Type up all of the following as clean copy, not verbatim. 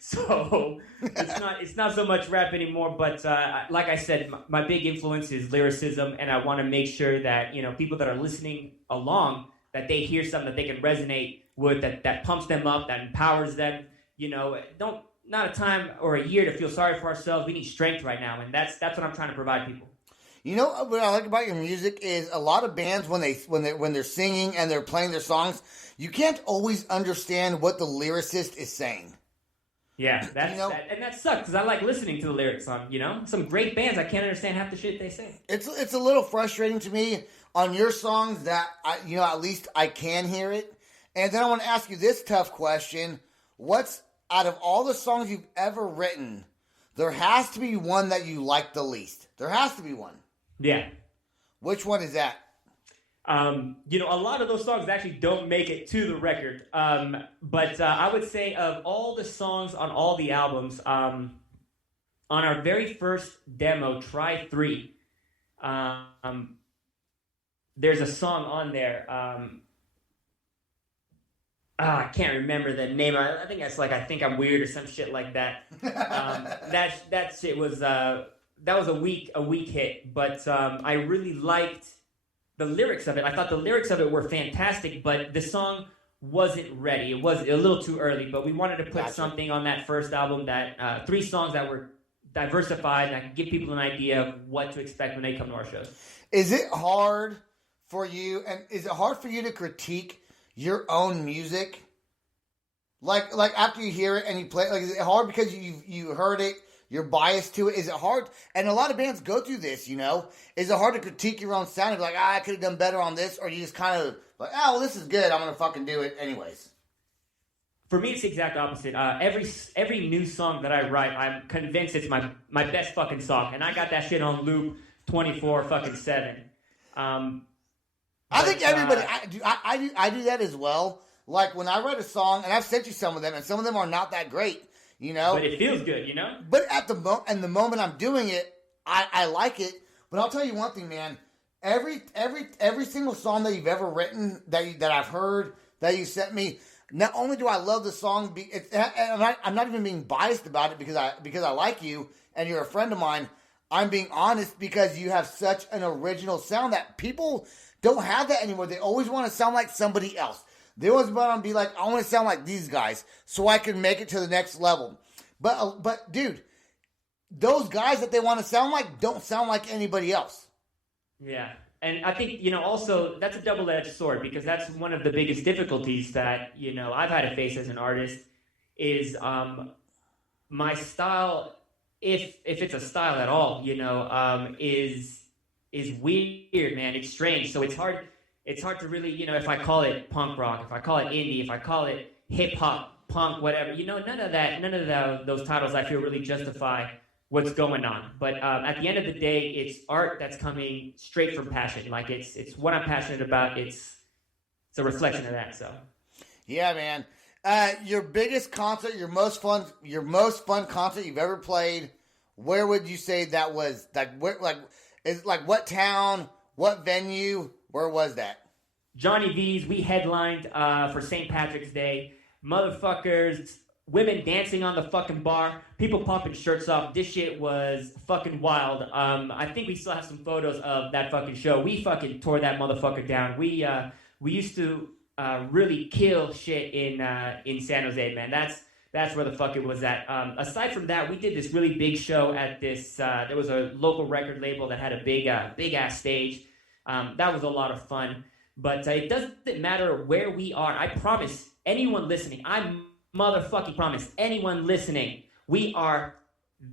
So it's not so much rap anymore. But like I said, my big influence is lyricism, and I want to make sure that people that are listening along, that they hear something that they can resonate with, that pumps them up, that empowers them. Don't not a time or a year to feel sorry for ourselves. We need strength right now, and that's what I'm trying to provide people. You know what I like about your music is a lot of bands when they're singing and they're playing their songs, you can't always understand what the lyricist is saying. Yeah, and that sucks because I like listening to the lyrics on some great bands. I can't understand half the shit they say. It's a little frustrating to me on your songs that at least I can hear it. And then I want to ask you this tough question: what's out of all the songs you've ever written, there has to be one that you like the least. There has to be one. Yeah. Which one is that? A lot of those songs actually don't make it to the record. But I would say of all the songs on all the albums, on our very first demo, Try 3, there's a song on there. I can't remember the name. I think that's like I Think I'm Weird or some shit like that. That shit was that was a weak hit, but I really liked the lyrics of it. I thought the lyrics of it were fantastic, but the song wasn't ready. It was a little too early, but we wanted to put something on that first album, that 3 songs that were diversified, that could give people an idea of what to expect when they come to our shows. Is it hard for you, to critique your own music? Like after you hear it and you play it, like, is it hard because you heard it, you're biased to it? Is it hard? And a lot of bands go through this, Is it hard to critique your own sound and be like, I could have done better on this? Or you just kind of like, well, this is good, I'm going to fucking do it anyways? For me, it's the exact opposite. Every new song that I write, I'm convinced it's my best fucking song. And I got that shit on loop 24/7. I think everybody, I do that as well. Like when I write a song, and I've sent you some of them, and some of them are not that great, But it feels good, But at the moment I'm doing it, I like it. But I'll tell you one thing, man. Every single song that you've ever written that I've heard that you sent me, not only do I love the song, I'm not even being biased about it because I like you and you're a friend of mine. I'm being honest because you have such an original sound that people don't have that anymore. They always want to sound like somebody else. They always want to be like, I want to sound like these guys so I can make it to the next level. But dude, those guys that they want to sound like don't sound like anybody else. Yeah. And I think, also that's a double-edged sword because that's one of the biggest difficulties that, I've had to face as an artist is my style, if it's a style at all, is weird, man. It's strange. So it's hard to really, if I call it punk rock, if I call it indie, if I call it hip hop, punk, whatever, none of those titles I feel really justify what's going on. But at the end of the day, it's art that's coming straight from passion. Like it's what I'm passionate about. It's a reflection of that. So yeah, man. Your biggest concert, your most fun concert you've ever played. Where would you say that was? What town? What venue? Where was that? Johnny V's. We headlined for St. Patrick's Day. Motherfuckers, women dancing on the fucking bar, people popping shirts off. This shit was fucking wild. I think we still have some photos of that fucking show. We fucking tore that motherfucker down. We used to really kill shit in San Jose, man. That's where the fuck it was at. Aside from that, we did this really big show at this. There was a local record label that had a big ass stage. That was a lot of fun. But it doesn't matter where we are. I promise anyone listening, I motherfucking promise anyone listening, we are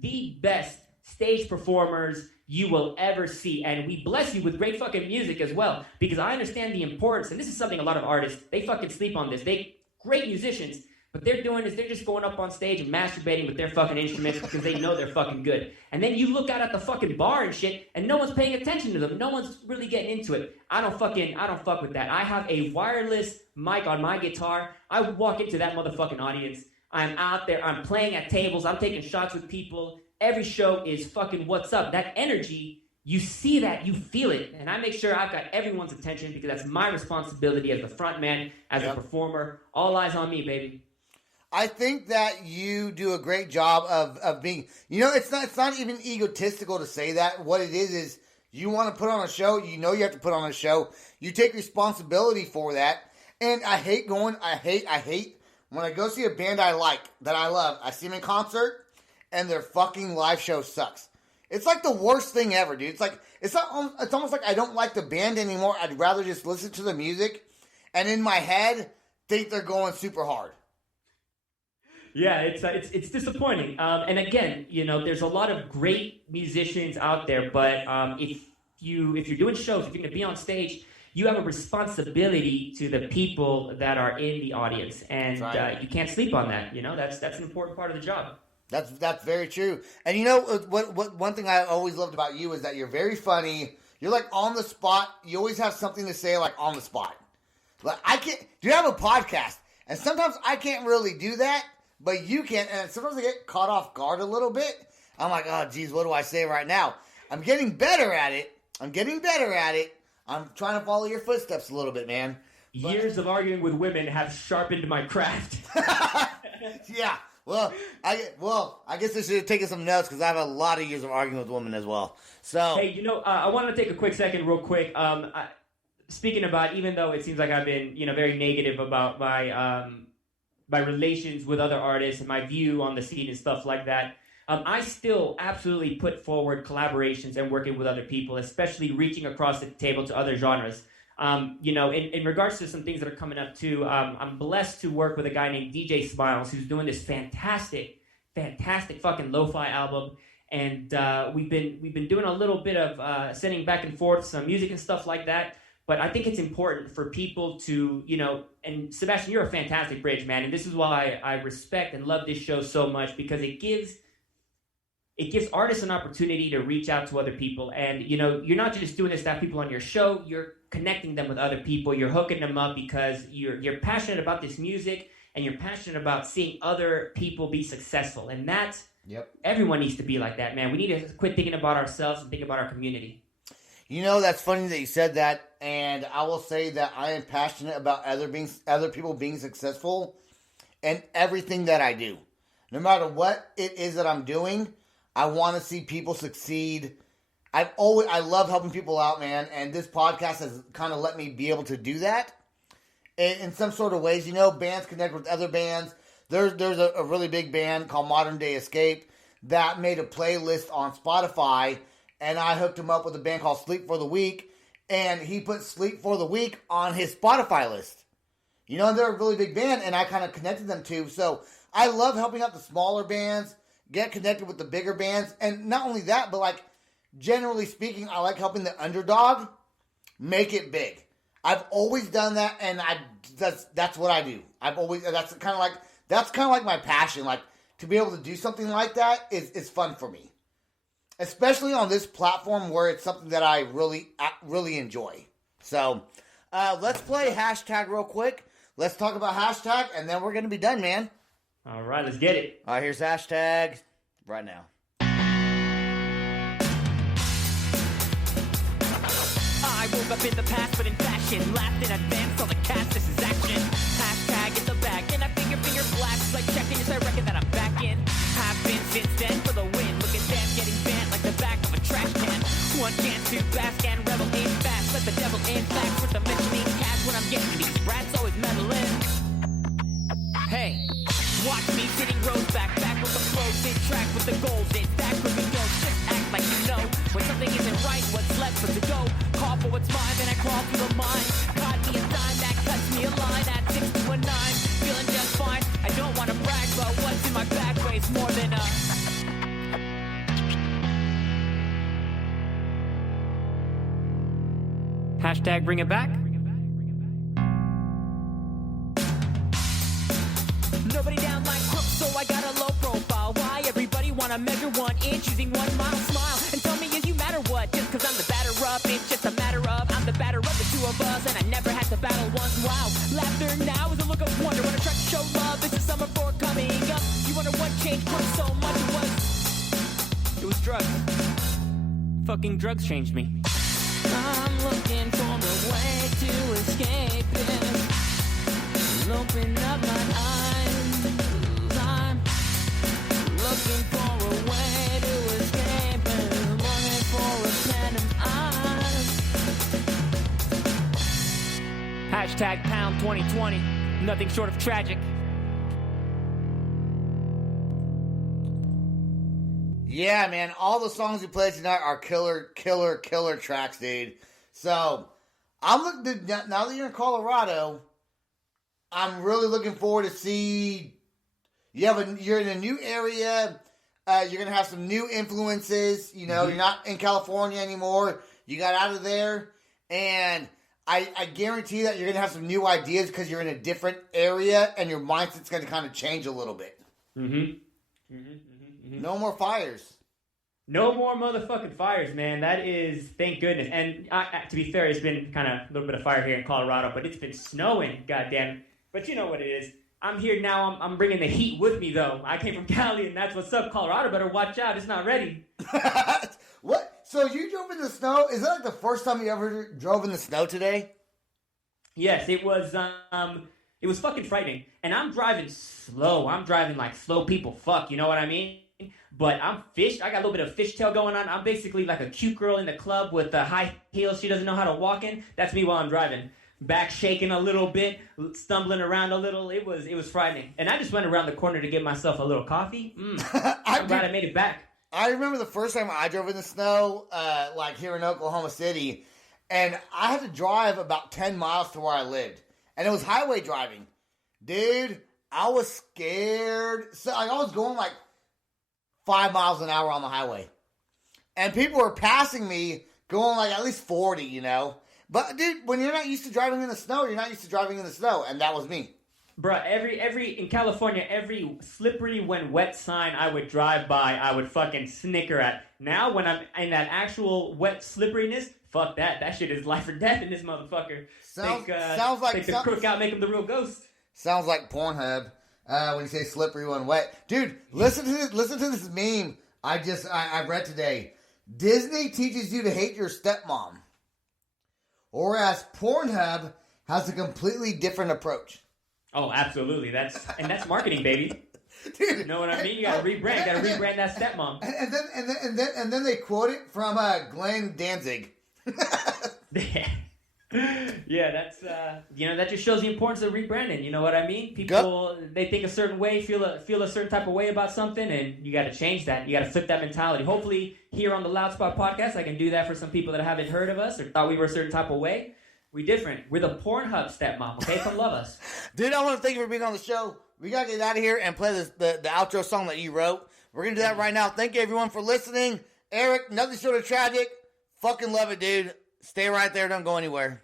the best stage performers you will ever see. And we bless you with great fucking music as well. Because I understand the importance, and this is something a lot of artists, they fucking sleep on this. Great musicians, but they're doing is they're just going up on stage and masturbating with their fucking instruments because they know they're fucking good. And then you look out at the fucking bar and shit, and no one's paying attention to them. No one's really getting into it. I don't fuck with that. I have a wireless mic on my guitar. I walk into that motherfucking audience. I'm out there. I'm playing at tables. I'm taking shots with people. Every show is fucking what's up. That energy, you see that, you feel it. And I make sure I've got everyone's attention because that's my responsibility as the front man, as a performer. All eyes on me, baby. I think that you do a great job of being, it's not even egotistical to say that. What it is you want to put on a show, you have to put on a show. You take responsibility for that. And I hate when I go see a band I like, that I love, I see them in concert, and their fucking live show sucks. It's like the worst thing ever, dude. It's almost like I don't like the band anymore. I'd rather just listen to the music, and in my head, think they're going super hard. Yeah, it's disappointing. And again, there's a lot of great musicians out there, but if you're doing shows, if you're going to be on stage, you have a responsibility to the people that are in the audience, and right. You can't sleep on that. That's an important part of the job. That's very true. And what one thing I always loved about you is that you're very funny. You're like on the spot. You always have something to say, like on the spot. Like you have a podcast, and sometimes I can't really do that. But you can, and sometimes I get caught off guard a little bit. I'm like, oh, geez, what do I say right now? I'm getting better at it. I'm trying to follow your footsteps a little bit, man. Years of arguing with women have sharpened my craft. Yeah. Well, I guess I should have taken some notes because I have a lot of years of arguing with women as well. So, hey, I want to take a quick second, real quick. Speaking about, even though it seems like I've been, very negative about my relations with other artists and my view on the scene and stuff like that, I still absolutely put forward collaborations and working with other people, especially reaching across the table to other genres. In regards to some things that are coming up too, I'm blessed to work with a guy named DJ Smiles, who's doing this fantastic fucking lo-fi album. And we've been doing a little bit of sending back and forth some music and stuff like that. But I think it's important for people to, and Sebastian, you're a fantastic bridge, man. And this is why I respect and love this show so much, because it gives artists an opportunity to reach out to other people. And, you're not just doing this to have people on your show, you're connecting them with other people. You're hooking them up because you're passionate about this music and you're passionate about seeing other people be successful. And everyone needs to be like that, man. We need to quit thinking about ourselves and think about our community. That's funny that you said that, and I will say that I am passionate about other people being successful in everything that I do. No matter what it is that I'm doing, I want to see people succeed. I love helping people out, man, and this podcast has kind of let me be able to do that in some sort of ways. Bands connect with other bands. There's a really big band called Modern Day Escape that made a playlist on Spotify. And I hooked him up with a band called Sleep for the Week, and he put Sleep for the Week on his Spotify list. They're a really big band, and I kind of connected them to. So I love helping out the smaller bands, get connected with the bigger bands, and not only that, but generally speaking, I like helping the underdog make it big. I've always done that, and that's what I do. That's kind of like my passion. Like, to be able to do something like that is fun for me. Especially on this platform where it's something that I really enjoy. So, let's play hashtag real quick. Let's talk about hashtag, and then we're going to be done, man. All right, let's get it. All right, here's hashtag right now. I woke up in the past, but in fashion. Laughed in advance, all the cast, this is action. Hashtag in the bag, and I finger flash. Like checking, yes, I reckon that I'm back in. Have been since then for the win. Look at them getting bent like the back of a trash can. One chance to bask and revel in fast. Let the devil in facts with the mentioning cash. When I'm getting these rats always meddling. Hey, watch me sitting rows back with the flows in track with the goals in stack with the goals. Just act like you know when something isn't right. What's left but to go? Call for what's mine, then I crawl through the mind. Caught me a dime that cuts me a line at 6 to a 9. Feeling just fine. I don't want to brag, but what's in my bag weighs more than a. Hashtag bring it back. Nobody down like crooks, so I got a low profile. Why everybody wanna measure 1 inch using 1 mile? Smile and tell me if you matter what. Just cause I'm the batter up, it's just a matter of I'm the batter of the two of us, and I never had to battle once. Wow, laughter now is a look of wonder when I try to show love. This is summer for coming up. You wonder what changed Chris so much? It was drugs. Fucking drugs changed me. I'm looking for a way to escape it. Open up my eyes. looking for a way to escape and longing for a pair of eyes. Hashtag pound 2020. Nothing short of tragic. Yeah, man, all the songs we played tonight are killer tracks, dude. So, I'm looking now that you're in Colorado, I'm really looking forward to see you're in a new area. You're gonna have some new influences. You know, You're not in California anymore. You got out of there, and I guarantee that you're gonna have some new ideas because you're in a different area, and your mindset's gonna kind of change a little bit. No more fires. No more motherfucking fires, man. That is, thank goodness. And to be fair, it's been kind of a little bit of fire here in Colorado, but it's been snowing, goddamn. But you know what it is. I'm here now. I'm bringing the heat with me, though. I came from Cali, and that's what's up. Colorado better watch out. It's not ready. What? So you drove in the snow? Is that like the first time you ever drove in the snow today? Yes, it was fucking frightening. And I'm driving slow. I'm driving like slow people fuck, you know what I mean? But I'm fished. I got a little bit of fishtail going on. I'm basically like a cute girl in the club with high heels she doesn't know how to walk in. That's me while I'm driving. Back shaking a little bit, stumbling around a little. It was frightening. And I just went around the corner to get myself a little coffee. I'm glad I made it back. I remember the first time I drove in the snow, like here in Oklahoma City, and I had to drive about 10 miles to where I lived. And it was highway driving. Dude, I was scared. So I was going like 5 miles an hour on the highway. And people were passing me going like at least 40, you know. But dude, when you're not used to driving in the snow, you're not used to driving in the snow. And that was me. Bruh, every in California, every slippery when wet sign I would drive by, I would fucking snicker at. Now, when I'm in that actual wet slipperiness, fuck that. That shit is life or death in this motherfucker. Sounds like take the crook out, make him the real ghost. Sounds like Pornhub when you say slippery when wet. Dude, listen to this meme I read today. Disney teaches you to hate your stepmom, whereas Pornhub has a completely different approach. Oh, absolutely. That's marketing, baby. Dude, you know what I mean? You gotta rebrand. That stepmom. And then they quote it from Glenn Danzig. Yeah, that's that just shows the importance of rebranding. You know what I mean? People they think a certain way, feel a certain type of way about something, and you got to change that. You got to flip that mentality. Hopefully, here on the Loudspot podcast, I can do that for some people that haven't heard of us or thought we were a certain type of way. We different. We're the Pornhub stepmom. Okay, come love us, dude. I want to thank you for being on the show. We gotta get out of here and play the outro song that you wrote. We're gonna do that right now. Thank you everyone for listening. Aeric, nothing short of tragic. Fucking love it, dude. Stay right there. Don't go anywhere.